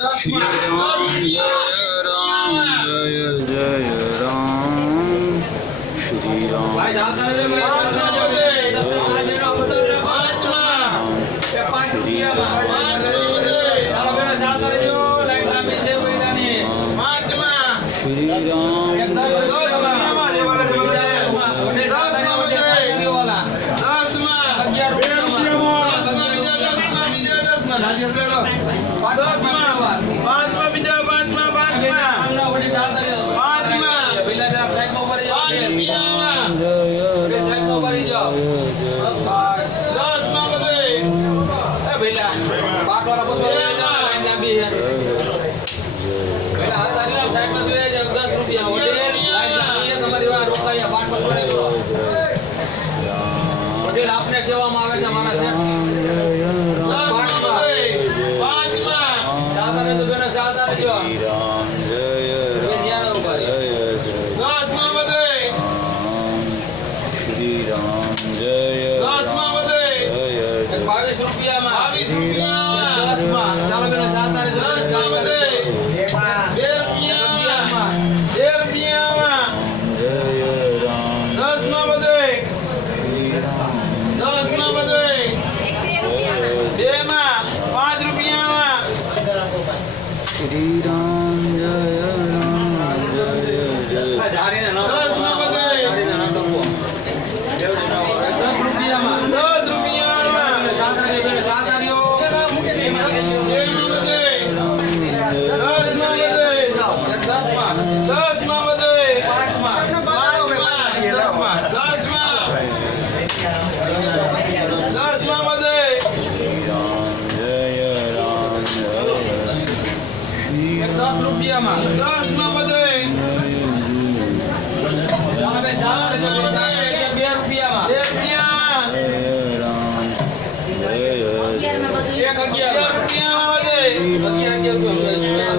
શ્રી રામ જય રામ જય જય રામ શ્રી રામ આપને કહેવામાં આવે છે મારા સાહેબ ચાલતા રહેજો બેન ચાલતા રહેજો શ્રી રામ જય 22 રૂપિયામાં ચાલો બેન ચાલતા રહેજો શ્રી રામ જય રામ જય જય જારીને ન રૂપિયામાં 10 રૂપિયામાં ચાલતા રહેજો બેન ચાલતા રહેજો રૂપિયામાં